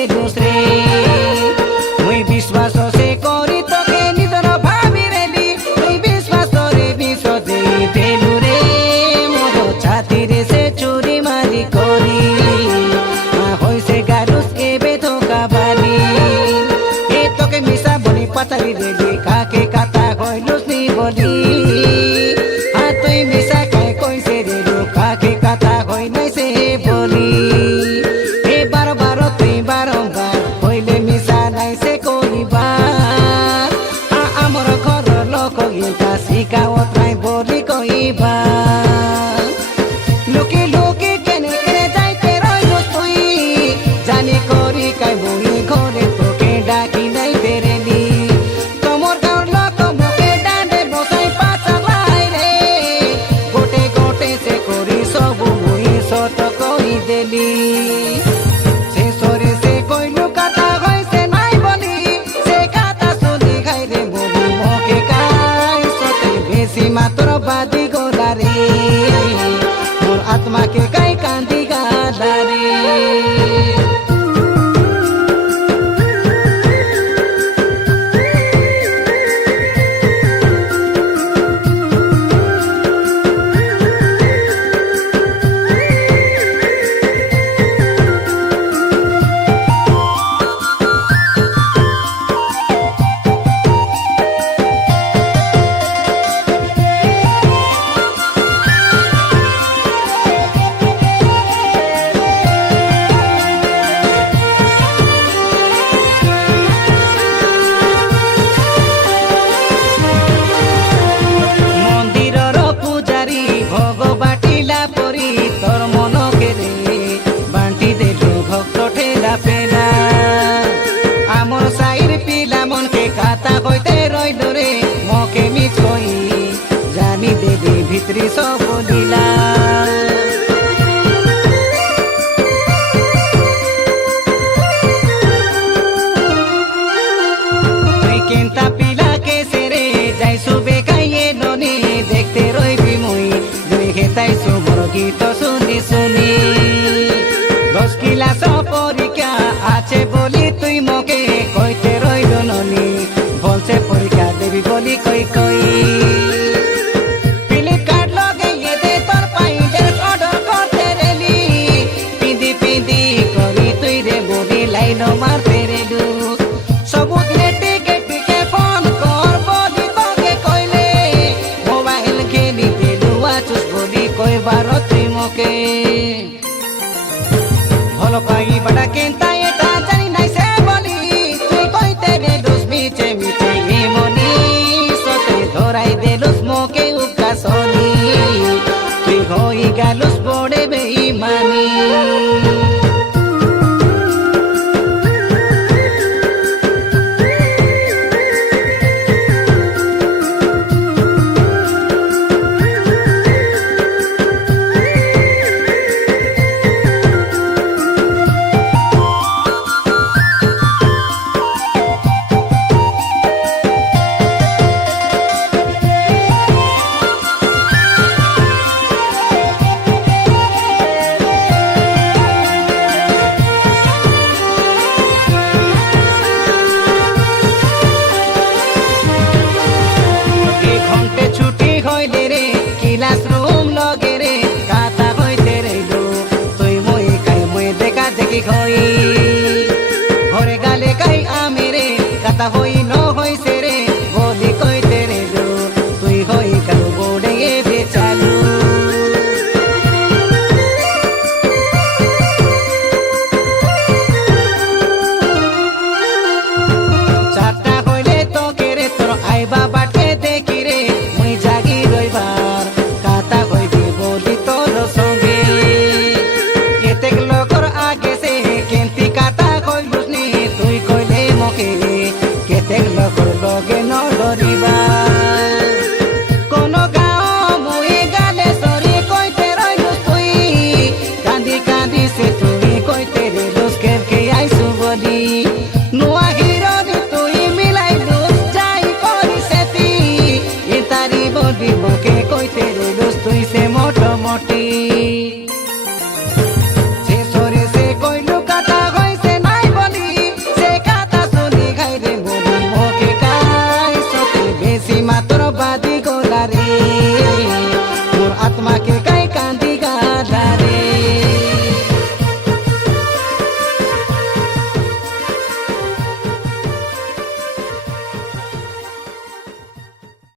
দেলুস রে মুই বিশ্বাস সে করি তোকে নিজর ভাবি রেলি তুই বিশ্বাস রে বিষ দেই দেলু রে মোর ছাতিরে সে চুরি মারি করি হইছে গালুস এবে ধোকা বালি এ তোকে মিশা বলি পাতারি রেলি কাকে কাতা কইলুস নি বলি তুই মিশা কাই কইছে রে কাকে কাতা কই নাই সে বলি এ বারবার তুই বারংবার হইলে মিশা নাই সে কইবা আমার ঘর লোক গিতা শিকাওত নাই বলি কইবা লুকি লুকি কেনে কেনে যাইতে রইলুস তুই জানি করি কাই বই ঘরে তোকে ডাকি নাই তেরেলি তোমার গাঁর লোক মুখে ডাঁডে বসাই পাচালাই রে গোটে গোটে সে করি সবু মুই সত কই দেলি শেষরে সে কইলু কথা হইছে নাই বলি সে কথা শুনি খাই রে বলি মুখে কাই সতে বেশি মাত্র বাদি গোলা রে মোর আত্মাকে কাই কান্দি গালা রে আমার সাইর পিলা মনকে কাতা কইতে রইল রে মকে মিছ কই জানি দেবি ভিতরি সব লীলা তুই কেনতা পিলা কেসে রে যাইছু বেকাইয়ে ননি দেখতে রইবি মুই দুই খেতাইছু মোর গীত শুনি শুনি 10 ক্লাস পরীক্ষা আছে বলি তুই মকে কইতে রইল ননি বলছে পরীক্ষা দেবি বলি কই কই ফ্লিপকার্ট লগে দে তোর পাইডের অর্ডার করতে রেলি পিঁদি পিঁদি করি তুই রে বলি লাইন মারতে রেলু সবুজ রে টিকে ফোন কর বলি তোকে কইলে মোবাইল খেলি দেলু আচুস বলি কইবার তুই মকে ভালো পাইবাটা কেনতা এটা জানি নাই সে বলি তুই কইতে দেলুস মিছে মিছে এমনি সতে ধরাই দেলুস মোকে উকাসনি তুই হই গালুস বড়ে বেঈমানি ঘরে গালে গাই আমেরে কথা হই